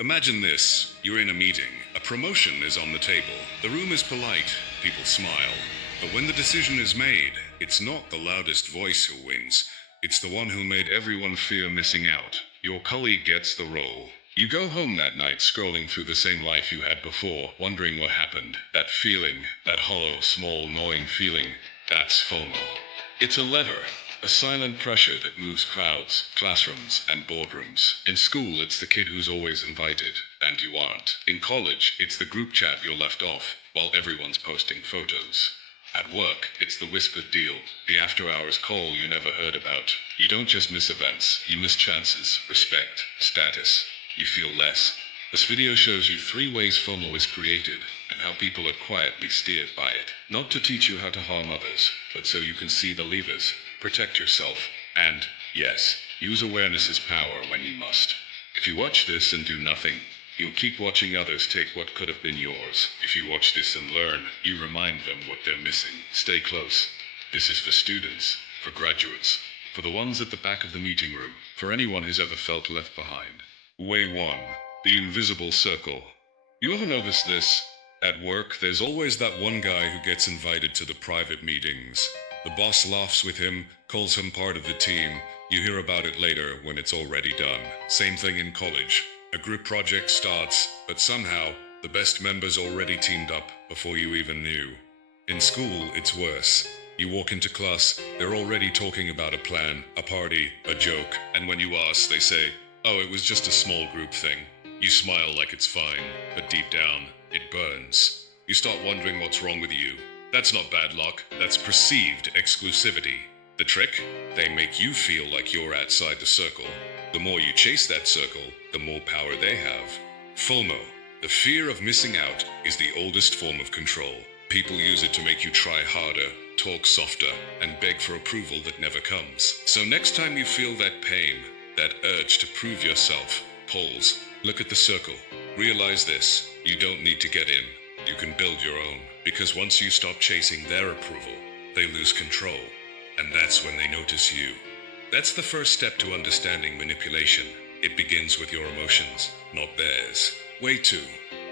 Imagine this. You're in a meeting. A promotion is on the table. The room is polite. People smile. But when the decision is made, it's not the loudest voice who wins. It's the one who made everyone fear missing out. Your colleague gets the role. You go home that night scrolling through the same life you had before, wondering what happened. That feeling, that hollow, small, gnawing feeling, that's FOMO. It's a lever, a silent pressure that moves crowds, classrooms, and boardrooms. In school, it's the kid who's always invited, and you aren't. In college, it's the group chat you're left off, while everyone's posting photos. At work, it's the whispered deal, the after-hours call you never heard about. You don't just miss events, you miss chances, respect, status. You feel less. This video shows you 3 ways FOMO is created, and how people are quietly steered by it. Not to teach you how to harm others, but so you can see the levers, protect yourself, and, yes, use awareness as power when you must. If you watch this and do nothing, you'll keep watching others take what could have been yours. If you watch this and learn, you remind them what they're missing. Stay close. This is for students, for graduates, for the ones at the back of the meeting room, for anyone who's ever felt left behind. Way 1. The invisible circle. You ever notice this? At work, there's always that one guy who gets invited to the private meetings. The boss laughs with him, calls him part of the team. You hear about it later when it's already done. Same thing in college. A group project starts, but somehow, the best members already teamed up before you even knew. In school, it's worse. You walk into class, they're already talking about a plan, a party, a joke, and when you ask, they say, "Oh, it was just a small group thing." You smile like it's fine, but deep down, it burns. You start wondering what's wrong with you. That's not bad luck, that's perceived exclusivity. The trick? They make you feel like you're outside the circle. The more you chase that circle, the more power they have. FOMO, the fear of missing out, is the oldest form of control. People use it to make you try harder, talk softer, and beg for approval that never comes. So next time you feel that pain, that urge to prove yourself, pause, look at the circle. Realize this, you don't need to get in. You can build your own. Because once you stop chasing their approval, they lose control. And that's when they notice you. That's the first step to understanding manipulation. It begins with your emotions, not theirs. Way 2.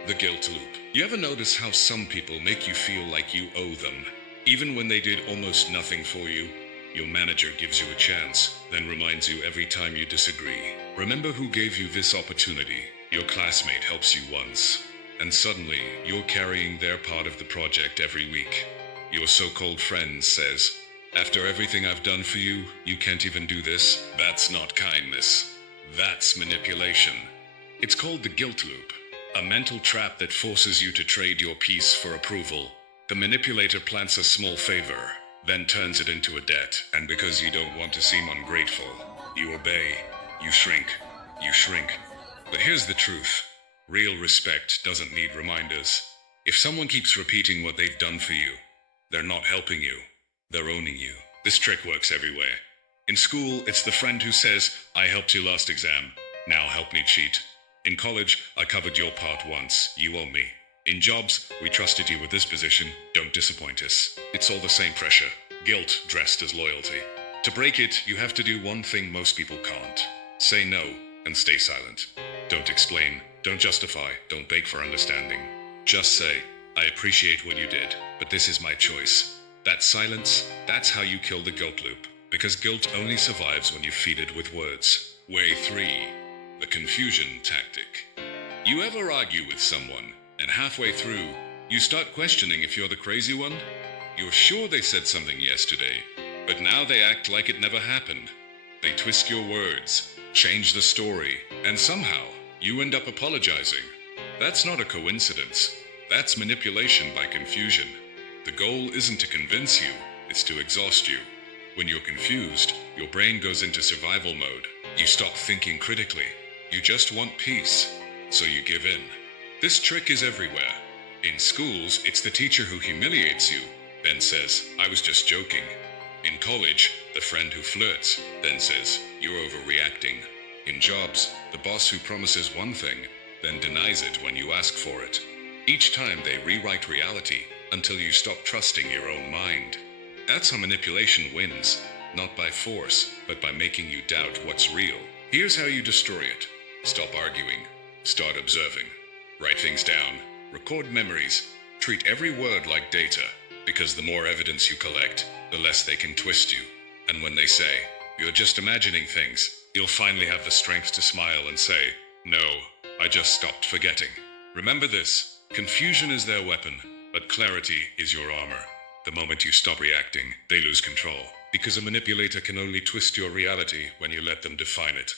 The guilt loop. You ever notice how some people make you feel like you owe them? Even when they did almost nothing for you? Your manager gives you a chance, then reminds you every time you disagree. Remember who gave you this opportunity. Your classmate helps you once, and suddenly you're carrying their part of the project every week. Your so-called friend says, "After everything I've done for you, you can't even do this." That's not kindness. That's manipulation. It's called the guilt loop, a mental trap that forces you to trade your peace for approval. The manipulator plants a small favor, then turns it into a debt, and because you don't want to seem ungrateful, you obey, you shrink. But here's the truth. Real respect doesn't need reminders. If someone keeps repeating what they've done for you, they're not helping you, they're owning you. This trick works everywhere. In school, it's the friend who says, "I helped you last exam, now help me cheat." In college, "I covered your part once, you owe me." In jobs, "We trusted you with this position, don't disappoint us." It's all the same pressure, guilt dressed as loyalty. To break it, you have to do one thing most people can't. Say no, and stay silent. Don't explain, don't justify, don't beg for understanding. Just say, "I appreciate what you did, but this is my choice." That silence, that's how you kill the guilt loop, because guilt only survives when you feed it with words. Way 3. The confusion tactic. You ever argue with someone, and halfway through, you start questioning if you're the crazy one? You're sure they said something yesterday, but now they act like it never happened. They twist your words, change the story, and somehow, you end up apologizing. That's not a coincidence. That's manipulation by confusion. The goal isn't to convince you, it's to exhaust you. When you're confused, your brain goes into survival mode. You stop thinking critically. You just want peace, so you give in. This trick is everywhere. In schools, it's the teacher who humiliates you, then says, "I was just joking." In college, the friend who flirts, then says, "You're overreacting." In jobs, the boss who promises one thing, then denies it when you ask for it. Each time they rewrite reality until you stop trusting your own mind. That's how manipulation wins, not by force, but by making you doubt what's real. Here's how you destroy it. Stop arguing. Start observing. Write things down. Record memories. Treat every word like data, because the more evidence you collect, the less they can twist you. And when they say, "You're just imagining things," you'll finally have the strength to smile and say, "No, I just stopped forgetting." Remember this: confusion is their weapon, but clarity is your armor. The moment you stop reacting, they lose control, because a manipulator can only twist your reality when you let them define it.